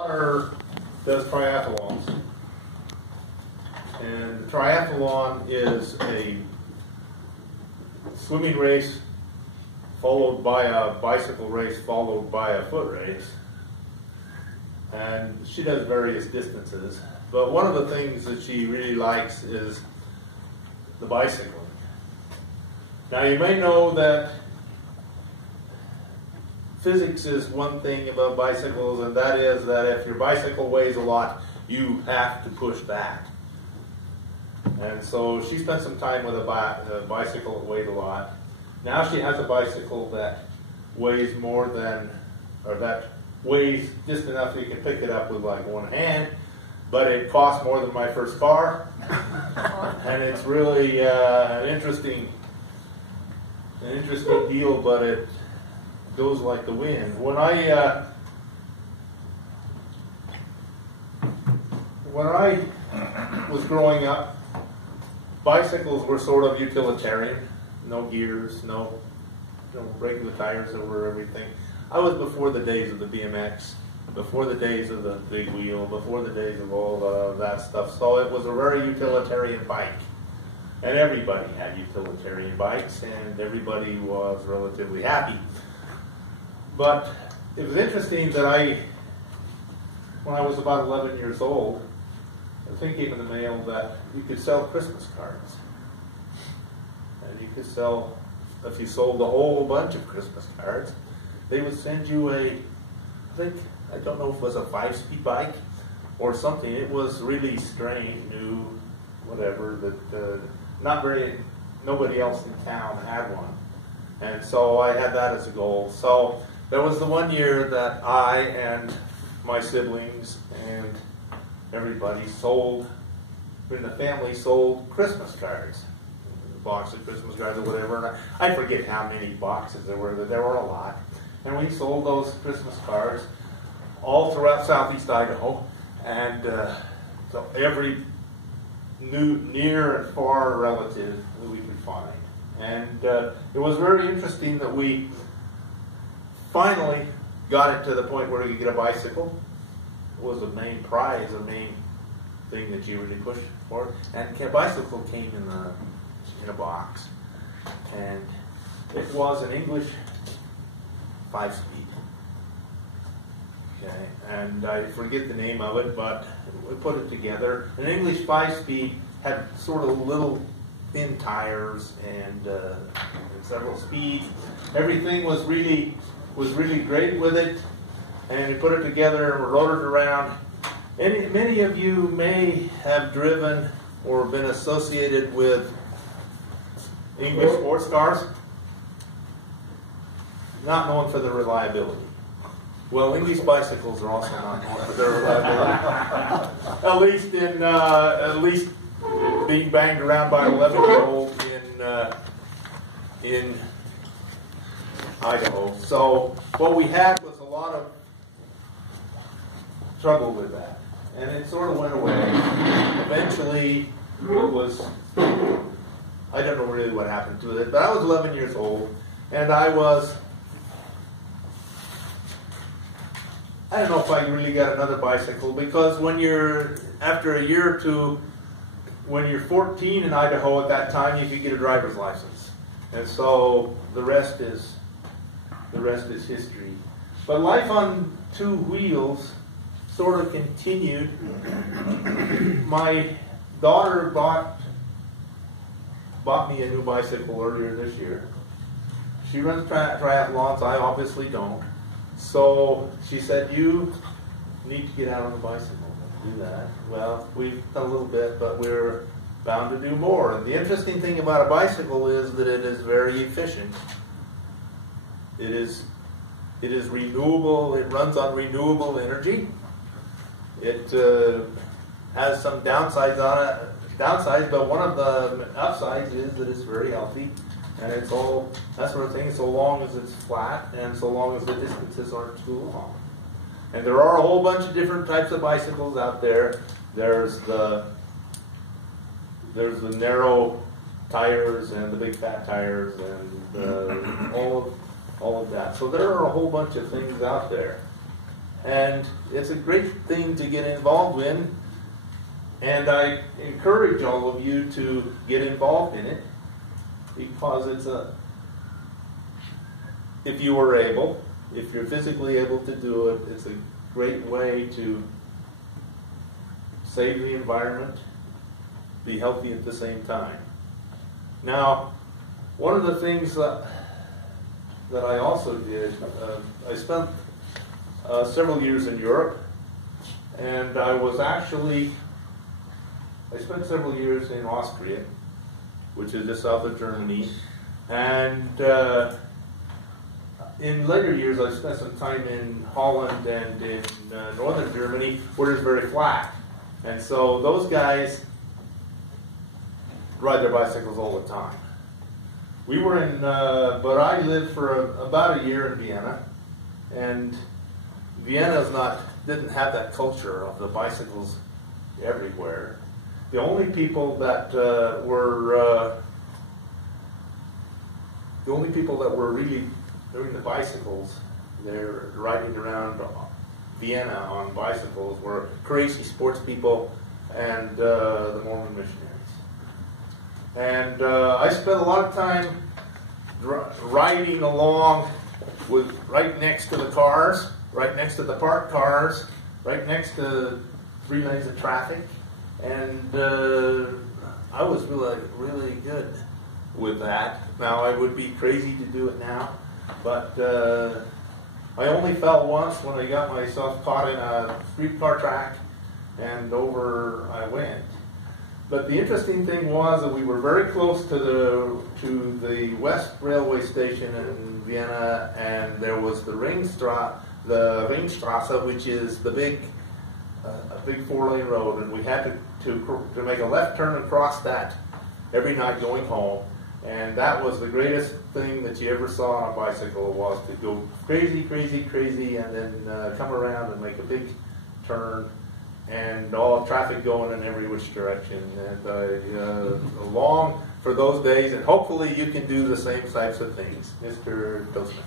daughter does triathlons, and the triathlon is a swimming race followed by a bicycle race followed by a foot race, and she does various distances, but one of the things that she really likes is the bicycling. Now you may know that physics is one thing about bicycles, and that is that if your bicycle weighs a lot, you have to push back. And so she spent some time with a bicycle that weighed a lot. Now she has a bicycle that weighs more than, or that weighs just enough that you can pick it up with like one hand, but it costs more than my first car. And it's really an interesting deal, but it goes like the wind. When I was growing up, bicycles were sort of utilitarian. No gears, no regular tires over everything. I was before the days of the BMX, before the days of the big wheel, before the days of all that stuff. So it was a very utilitarian bike. And everybody had utilitarian bikes, and everybody was relatively happy. But it was interesting that when I was about 11 years old, a thing came in the mail that you could sell Christmas cards. And you could sell, if you sold a whole bunch of Christmas cards, they would send you I don't know if it was a 5-speed bike or something. It was really strange, new, whatever, that nobody else in town had one. And so I had that as a goal. So there was the one year that I and my siblings and everybody in the family sold Christmas cards. A box of Christmas cards or whatever. And I forget how many boxes there were, but there were a lot. And we sold those Christmas cards all throughout southeast Idaho. And so every near and far relative that we could find. And it was very interesting that we finally got it to the point where we could get a bicycle. It was the main prize, the main thing that you really pushed for. And a bicycle came in a box. And it was an English 5-speed. Okay, and I forget the name of it, but we put it together. An English 5-speed had sort of little thin tires and several speeds. Everything was really great with it, and we put it together and we rode it around. Many of you may have driven or been associated with English sports cars, not known for their reliability. Well, English bicycles are also not known for their reliability. at least being banged around by an 11-year-old in Idaho. So what we had was a lot of trouble with that, and it sort of went away. Eventually, it was, I don't know really what happened to it, but I was 11 years old, and I don't know if I really got another bicycle, because after a year or two, when you're 14 in Idaho at that time, you could get a driver's license. And so the rest is history. But life on two wheels sort of continued. My daughter bought me a new bicycle earlier this year. She runs triathlons, I obviously don't. So she said, you need to get out on the bicycle and do that. Well, we've done a little bit, but we're bound to do more. And the interesting thing about a bicycle is that it is very efficient. It is renewable. It runs on renewable energy. It has some downsides on it. But one of the upsides is that it's very healthy. And it's all that sort of thing, so long as it's flat and so long as the distances aren't too long. And there are a whole bunch of different types of bicycles out there. There's the narrow tires and the big fat tires and all of that. So there are a whole bunch of things out there. And it's a great thing to get involved in. And I encourage all of you to get involved in it, because if you are able, if you're physically able to do it, it's a great way to save the environment, be healthy at the same time. Now, one of the things that I also did, I spent several years in Europe, and I spent several years in Austria, which is just south of Germany, and in later years I spent some time in Holland and in northern Germany, where it's very flat. And so those guys ride their bicycles all the time. We were in, but I lived for about a year in Vienna, and Vienna didn't have that culture of the bicycles everywhere. The only people that were really doing the bicycles, they're riding around Vienna on bicycles, were crazy sports people and the Mormon missionaries. And I spent a lot of time riding along right next to the cars, right next to the parked cars, right next to 3 lanes of traffic. And I was really good with that. Now, I would be crazy to do it now, but I only fell once when I got myself caught in a streetcar track, and over I went. But the interesting thing was that we were very close to the West Railway Station in Vienna, and there was the Ringstrasse, which is the big 4-lane road, and we had to make a left turn and cross that every night going home. And that was the greatest thing that you ever saw on a bicycle, was to go crazy, crazy, crazy, and then come around and make a big turn, and all traffic going in every which direction. And long for those days, and hopefully you can do the same types of things. Mr. Dostman.